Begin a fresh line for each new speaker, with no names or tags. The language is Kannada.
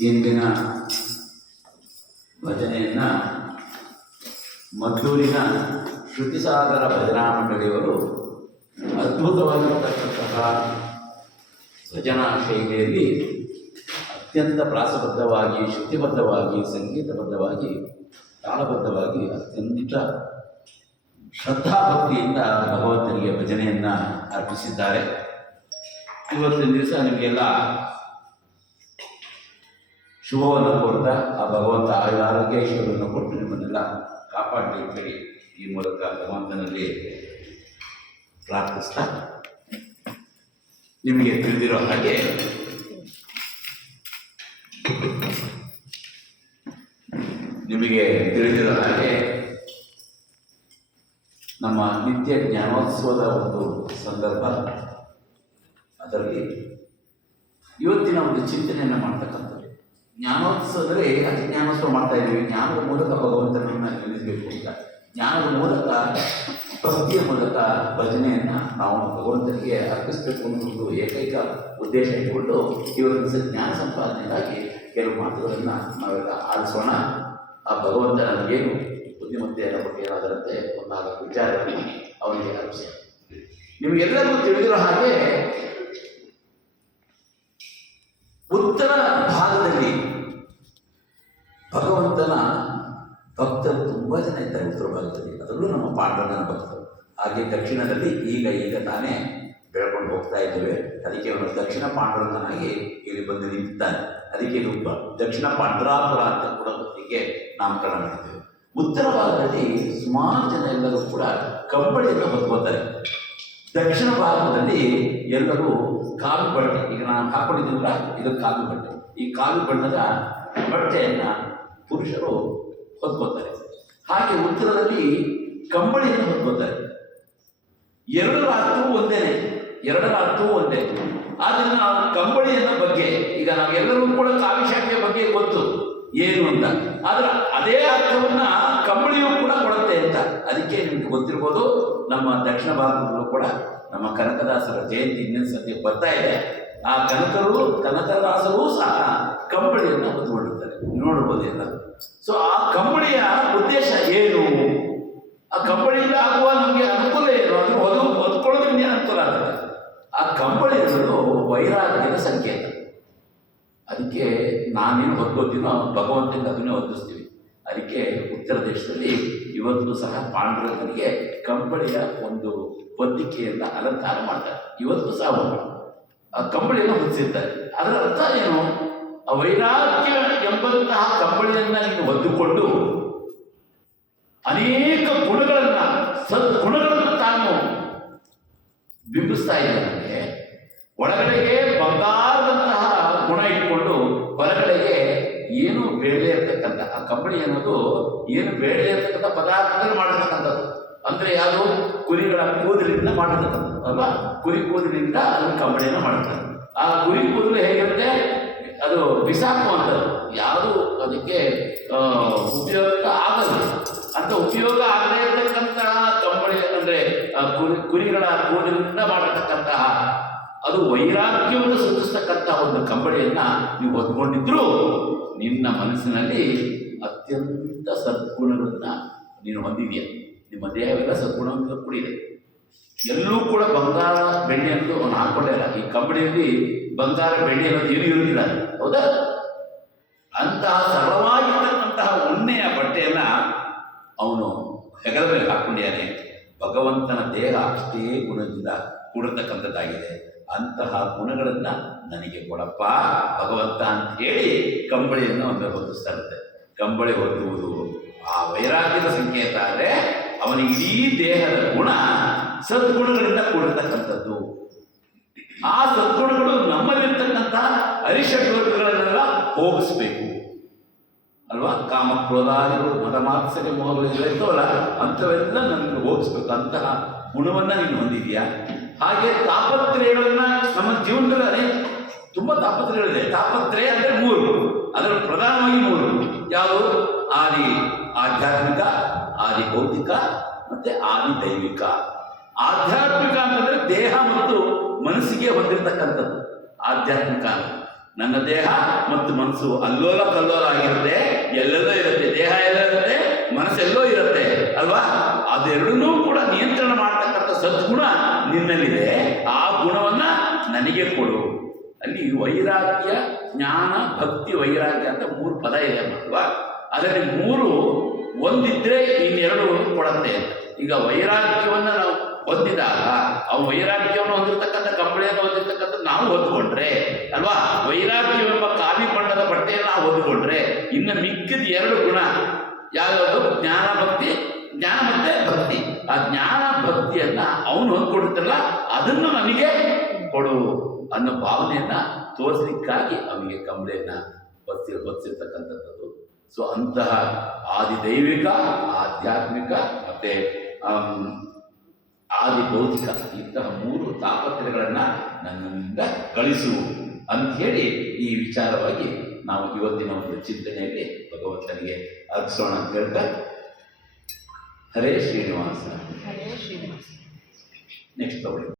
ಇಂದಿನ ಭಜನೆಯನ್ನು? ಮದ್ದೂರಿನ ಶ್ರುತಿಸಾಗರ ಭಜನಾ ಮಂಡಳಿಯವರು ಅದ್ಭುತವಾಗಿರತಕ್ಕಂತಹ ಭಜನಾ ಶೈಲಿಯಲ್ಲಿ ಅತ್ಯಂತ ಪ್ರಾಸಬದ್ಧವಾಗಿ, ಶ್ರುತಿಬದ್ಧವಾಗಿ, ಸಂಗೀತಬದ್ಧವಾಗಿ, ತಾಳಬದ್ಧವಾಗಿ ಅತ್ಯಂತ ಶ್ರದ್ಧಾಭಕ್ತಿಯಿಂದ ಭಗವಂತನಿಗೆ ಭಜನೆಯನ್ನು ಅರ್ಪಿಸಿದ್ದಾರೆ. ಇವತ್ತಿನ ದಿವಸ ನಿಮಗೆಲ್ಲ ಶುಭವನ್ನು ಕೊಡ್ತಾ, ಆ ಭಗವಂತ ಆಯುರ ಆರೋಗ್ಯ ಐಶ್ವರ್ಯವನ್ನು ಕೊಟ್ಟು ನಿಮ್ಮನ್ನೆಲ್ಲ ಕಾಪಾಡಲಿ ಈ ಮೂಲಕ ಭಗವಂತನಲ್ಲಿ ಪ್ರಾರ್ಥಿಸ್ತಾ, ನಿಮಗೆ ತಿಳಿದಿರೋ ಹಾಗೆ ನಿಮಗೆ ತಿಳಿದಿರೋ ಹಾಗೆ ನಮ್ಮ ನಿತ್ಯ ಜ್ಞಾನೋತ್ಸವದ ಒಂದು ಸಂದರ್ಭ ಅದರಲ್ಲಿ. ಇವತ್ತಿನ ಒಂದು ಚಿಂತನೆಯನ್ನು ಮಾಡ್ತಕ್ಕಂಥದ್ದು. ಜ್ಞಾನೋತ್ಸವದಲ್ಲಿ ಅತಿ ಜ್ಞಾನೋತ್ಸವ ಮಾಡ್ತಾ ಇದ್ದೀವಿ. ಜ್ಞಾನದ ಮೂಲಕ ಭಗವಂತನನ್ನು ನಿಲ್ಲಿಸಬೇಕು ಅಂತ. ಜ್ಞಾನದ ಮೂಲಕ, ಭಕ್ತಿಯ ಮೂಲಕ ಭಜನೆಯನ್ನು ನಾವು ಭಗವಂತನಿಗೆ ಅರ್ಪಿಸಬೇಕು ಅನ್ನೋ ಒಂದು ಏಕೈಕ ಉದ್ದೇಶ ಇಟ್ಕೊಂಡು ಇವತ್ತಿನ ದಿವಸ ಜ್ಞಾನ ಸಂಪಾದನೆಗಾಗಿ ಕೆಲವು ಮಾತುಗಳನ್ನು ನಾವೆಲ್ಲ ಆಲಿಸೋಣ. ಆ ಭಗವಂತ ನಮಗೇನು ಬುದ್ಧಿಮತ್ತೆಯನ್ನು ಕೊಟ್ಟಿರೋದರಂತೆ ಒಂದಾದ ನಾಲ್ಕು ವಿಚಾರಗಳನ್ನು ಅವನಿಗೆ ಅರ್ಪಿಸಿ ನಿಮಗೆಲ್ಲರಿಗೂ ತಿಳಿದಿರೋ ಹಾಗೆ ಉತ್ತರ ಇದ್ದಾರೆ ಉತ್ತರ ಭಾಗದಲ್ಲಿ ಅದರಲ್ಲೂ ನಮ್ಮ ಪಾಂಡವನ ಭಕ್ತರು. ಹಾಗೆ ದಕ್ಷಿಣದಲ್ಲಿ ಈಗ ಈಗ ತಾನೇ ಬೆಳ್ಕೊಂಡು ಹೋಗ್ತಾ ಇದ್ದೇವೆ. ಅದಕ್ಕೆ ಅವನು ದಕ್ಷಿಣ ಪಾಂಡುರಂಗನಾಗಿ ಇಲ್ಲಿ ಬಂದು ನಿಂತಿದ್ದಾನೆ. ಅದಕ್ಕೆ ರೂಪ. ದಕ್ಷಿಣ ಪಾಂಡುರಾಪುರ ಅಂತ ಕೂಡ ಹೀಗೆ ನಾಮಕರಣ ಮಾಡಿದ್ದೇವೆ. ಉತ್ತರ ಭಾಗದಲ್ಲಿ ಸುಮಾರು ಜನ ಎಲ್ಲರೂ ಕೂಡ ಕಂಬಳಿಯನ್ನು ಹೊತ್ಕೋತಾರೆ ದಕ್ಷಿಣ ಭಾರತದಲ್ಲಿ ಎಲ್ಲರೂ ಕಾಲು ಬಟ್ಟೆ. ಈಗ ನಾನು ಹಾಕೊಂಡಿದ್ದೀನಲ್ಲ ಇದು ಕಾಲು ಬಟ್ಟೆ. ಈ ಕಾಲು ಬಣ್ಣದ ಬಟ್ಟೆಯನ್ನು ಪುರುಷರು ಹೊತ್ಕೋತಾರೆ ಹಾಗೆ ಉತ್ತರದಲ್ಲಿ ಕಂಬಳಿಯನ್ನು ಹೊತ್ಕೋತಾರೆ ಎರಡರ ಅರ್ಥವೂ ಒಂದೇನೆ ಎರಡರ ಅರ್ಥವೂ ಒಂದೇ. ಆದರೆ ಆ ಕಂಬಳಿಯನ್ನ ಬಗ್ಗೆ, ಈಗ ನಾವೆಲ್ಲರೂ ಕೂಡ ಕಾವಿ ಶಾಖೆಯ ಬಗ್ಗೆ ಗೊತ್ತು. ಏನು ಅಂತ. ಆದ್ರೆ ಅದೇ ಅರ್ಥವನ್ನ ಕಂಬಳಿಯೂ ಕೂಡ ಕೊಡುತ್ತೆ ಅಂತ. ಅದಕ್ಕೆ ನಿಮ್ಗೆ ಗೊತ್ತಿರ್ಬೋದು, ನಮ್ಮ ದಕ್ಷಿಣ ಭಾರತದಲ್ಲೂ ಕೂಡ ನಮ್ಮ ಕನಕದಾಸರ ಜಯಂತಿ ಇನ್ನೊಂದು ಸತಿ ಬರ್ತಾ ಇದೆ. ಆ ಕನಕರು ಕನಕದಾಸರೂ ಸಹ ಕಂಬಳಿಯನ್ನು ಮಾಡುತ್ತಾರೆ ನೋಡಬಹುದು ಎಲ್ಲ ಸೊ ಆ ಕಂಬಳಿಯ ಉದ್ದೇಶ ಏನು? ಆ ಕಂಬಳಿಯಿಂದ ಆಗುವ ನಮಗೆ ಅನುಕೂಲ ಏನು? ಅದು ಒದು ಹೊತ್ಕೊಳ್ಳೋದ್ರಿಂದ ಏನು ಅನುಕೂಲ ಆಗುತ್ತೆ. ಆ ಕಂಬಳಿ ಅನ್ನೋದು ವೈರಾಗ್ಯದ ಸಂಕೇತ. ಅದಕ್ಕೆ ನಾನೇನು ಹೊತ್ಕೋತೀನೋ ಭಗವಂತನಿಗೆ ಅದನ್ನೇ ಹೊತ್ತಿಸ್ತೀವಿ ಅದಕ್ಕೆ ಉತ್ತರ ದೇಶದಲ್ಲಿ ಇವತ್ತು ಸಹ ಪಾಂಡುರಂಗನಿಗೆ ಕಂಬಳಿಯ ಒಂದು ಹೊದ್ದಿಕೆಯಿಂದ ಅಲಂಕಾರ ಮಾಡ್ತಾರೆ. ಇವತ್ತು ಸಹ ಆ ಕಂಬಳಿಯನ್ನು ಹೊತ್ತಿಸಿರ್ತಾರೆ ಅದರ ಅರ್ಥ ಏನು? ವೈರಾಗ್ಯ ಎಂಬಂತಹ ಕಂಬಳಿಯನ್ನ ನೀನು ಹೊದ್ದುಕೊಂಡು ಅನೇಕ ಗುಣಗಳನ್ನ ಸದ್ಗುಣಗಳನ್ನು ತಾನು ಬಿಂಬಿಸ್ತಾ ಇದ್ದಾನೆ ಒಳಗಡೆಗೆ ಬಂಗಾರದಂತಹ ಗುಣ ಇಟ್ಕೊಂಡು ಹೊರಗಡೆಗೆ ಏನು ಬೇಳೆ ಇರ್ತಕ್ಕಂಥ, ಆ ಕಂಬಳಿ ಅನ್ನೋದು ಏನು ಬೇಳೆ ಇರ್ತಕ್ಕಂಥ ಪದಾರ್ಥದಲ್ಲಿ ಮಾಡಿರ್ತಕ್ಕಂಥದ್ದು. ಅಂದ್ರೆ ಯಾವುದು? ಕುರಿಗಳ ಕೂದಲಿಂದ ಮಾಡಿರ್ತಕ್ಕಂಥದ್ದು, ಅಲ್ವಾ? ಕುರಿ ಕೂದಲಿಂದ ಅದನ್ನು ಕಂಬಳಿಯನ್ನು ಮಾಡ್ತಾರೆ ಆ ಕುರಿ ಕೂದಲು ಹೇಗಿರುತ್ತೆ ಅದು ಬಿಸಾಕುವಂಥದ್ದು ಯಾರು ಅದಕ್ಕೆ ಉಪಯೋಗ ಆಗಲ್ಲ. ಅಂತ ಉಪಯೋಗ ಆಗದೇ ಇರತಕ್ಕಂತಹ ಕಂಬಳಿ, ಅಂದ್ರೆ ಕುರಿ, ಕುರಿಗಳ ಕೂದಲಿನಿಂದ ಮಾಡತಕ್ಕಂತಹ, ಅದು ವೈರಾಗ್ಯವನ್ನು ಸೂಚಿಸ್ತಕ್ಕಂತಹ ಒಂದು ಕಂಬಳಿಯನ್ನ ನೀವು ಹೊತ್ಕೊಂಡಿದ್ರು, ನಿನ್ನ ಮನಸ್ಸಿನಲ್ಲಿ ಅತ್ಯಂತ ಸದ್ಗುಣಗಳನ್ನ ನೀನು ಹೊಂದಿದೀಯ. ನಿಮ್ಮ ದೇಹವೆಲ್ಲ ಸಂಪೂರ್ಣದ ಕೂಡ ಇದೆ ಎಲ್ಲೂ ಕೂಡ ಬಂಗಾರ ಬೆಣ್ಣೆ ಅನ್ನೋದು ಅವನು ಹಾಕೊಳ್ಳೇ ಇಲ್ಲ. ಈ ಕಂಬಳಿಯಲ್ಲಿ ಬಂಗಾರ ಬೆಳ್ಳಿ ಅನ್ನೋದು ಏನು ಇರುವುದಿಲ್ಲ. ಹೌದಾ? ಅಂತಹ ಸರಳವಾಗಿರ್ತಕ್ಕಂತಹ ಉಣ್ಣೆಯ ಬಟ್ಟೆಯನ್ನ ಅವನು ಹೆಗಲ ಮೇಲೆ ಹಾಕೊಂಡಿದ್ದಾನೆ. ಭಗವಂತನ ದೇಹ ಅಷ್ಟೇ ಗುಣದಿಂದ ಕೂಡತಕ್ಕಂಥದ್ದಾಗಿದೆ. ಅಂತಹ ಗುಣಗಳನ್ನ ನನಗೆ ಕೊಡಪ್ಪ, ಭಗವಂತ ಅಂತ ಹೇಳಿ ಕಂಬಳಿಯನ್ನು ಒಂದು ಹೊತ್ತಿಸ್ತಾ ಇರುತ್ತೆ. ಕಂಬಳಿ ಹೊತ್ತುವುದು ಆ ವೈರಾಗ್ಯದ ಸಂಕೇತ ಆದರೆ ಅವನ ಇಡೀ ದೇಹದ ಗುಣ ಸದ್ಗುಣಗಳಿಂದ ಕೂಡಿರ್ತಕ್ಕಂಥದ್ದು ಆ ಸದ್ಗುಣಗಳು ಅರಿಷಡ್ವರ್ಗಗಳನ್ನೆಲ್ಲ ಹೋಗಿಸ್ಬೇಕು. ಅಲ್ವಾ? ಕಾಮ ಕ್ರೋಧಾದಿಗಳು ಮತ ಮಾತ್ಸರ್ಯ ಮೋಹಗಳು ಇರ್ತವಲ್ಲ, ಅಂಥವೆಲ್ಲ ನಮಗೆ ಹೋಗಿಸ್ಬೇಕು. ಅಂತಹ ಗುಣವನ್ನು ನೀನು ಹೊಂದಿದೆಯಾ ಹಾಗೆ ತಾಪತ್ರಯಗಳನ್ನು ನಮ್ಮ ಜೀವನದಲ್ಲಿ ತುಂಬ ತಾಪತ್ರಯಗಳಿದೆ. ತಾಪತ್ರಯ ಅಂದರೆ ಮೂರು. ಅದರ ಪ್ರಧಾನವಾಗಿ ಮೂರು. ಯಾವುದು? ಆದಿ ಆಧ್ಯಾತ್ಮಿಕ, ಆದಿ ಭೌತಿಕ ಮತ್ತು ಆದಿ ದೈವಿಕ. ಆಧ್ಯಾತ್ಮಿಕ ಅಂತಂದರೆ ದೇಹ ಮತ್ತು ಮನಸ್ಸಿಗೆ ಹೊಂದಿರತಕ್ಕಂಥದ್ದು. ಆಧ್ಯಾತ್ಮಿಕ ನನ್ನ ದೇಹ ಮತ್ತು ಮನಸ್ಸು ಅಲ್ಲೋಲ ಕಲ್ಲೋಲ ಆಗಿರುತ್ತೆ, ಎಲ್ಲೆಲ್ಲೋ ಇರುತ್ತೆ, ದೇಹ ಎಲ್ಲ ಇರುತ್ತೆ, ಮನಸ್ಸೆಲ್ಲೋ ಇರುತ್ತೆ, ಅಲ್ವಾ? ಅದೆರಡನ್ನೂ ಕೂಡ ನಿಯಂತ್ರಣ ಮಾಡ್ತಕ್ಕಂಥ ಸದ್ಗುಣ ನಿನ್ನಲ್ಲಿದೆ. ಆ ಗುಣವನ್ನ ನನಗೆ ಕೊಡು. ಅಲ್ಲಿ ವೈರಾಗ್ಯ, ಜ್ಞಾನ, ಭಕ್ತಿ, ವೈರಾಗ್ಯ ಅಂತ ಮೂರು ಪದ ಇದೆ ಅಲ್ವಾ? ಅದರಲ್ಲಿ ಮೂರು ಒಂದಿದ್ರೆ ಇನ್ನೆರಡು ಕೊಡತ್ತೆ ಈಗ ವೈರಾಗ್ಯವನ್ನು ನಾವು ಹೊಂದಿದಾಗ ಆ ವೈರಾಗ್ಯವನ್ನು ಹೊಂದಿರತಕ್ಕಂಥ ಕಂಬಳಿಯನ್ನು ಹೊಂದಿರತಕ್ಕಂಥ ನಾವು ಹೊಂದ್ಕೊಂಡ್ರೆ, ಅಲ್ವಾ? ವೈರಾಗ್ಯವೆಂಬ ಕಾವಿ ಬಣ್ಣದ ಬಟ್ಟೆಯನ್ನು ನಾವು ಹೊಂದ್ಕೊಂಡ್ರೆ ಇನ್ನು ಮಿಕ್ಕಿದ ಎರಡು ಗುಣ ಯಾವ್ಯಾವುದು? ಜ್ಞಾನ ಭಕ್ತಿ, ಜ್ಞಾನ ಮತ್ತೆ ಭಕ್ತಿ. ಆ ಜ್ಞಾನ ಭಕ್ತಿಯನ್ನ ಅವನು ಹೊಂದ್ಕೊಂಡಿರ್ತಲ್ಲ ಅದನ್ನು ನಮಗೆ ಕೊಡು ಅನ್ನೋ ಭಾವನೆಯನ್ನ ತೋರಿಸಲಿಕ್ಕಾಗಿ ಅವನಿಗೆ ಕಂಬಳಿಯನ್ನ ಹೊತ್ತಿ ಹೊತ್ತಿರ್ತಕ್ಕಂಥದ್ದು ಸೊ ಅಂತಹ ಆದಿದೈವಿಕ, ಆಧ್ಯಾತ್ಮಿಕ ಮತ್ತೆ ಆದಿ ಭೌತಿಕ ಇಂತಹ ಮೂರು ತಾಪತ್ರಗಳನ್ನು ನನ್ನಿಂದ ಕಳಿಸು ಅಂತ ಹೇಳಿ ಈ ವಿಚಾರವಾಗಿ ನಾವು ಇವತ್ತಿನ ಒಂದು ಚಿಂತನೆಯಲ್ಲಿ ಭಗವಂತನಿಗೆ ಅರ್ಪಿಸೋಣ ಅಂತ ಹೇಳ್ತಾ ಹರೇ ಶ್ರೀನಿವಾಸ.
ಹರೇ ಶ್ರೀನಿವಾಸ.
ನೆಕ್ಸ್ಟ್ ತಗೊಳ್ಳಿ.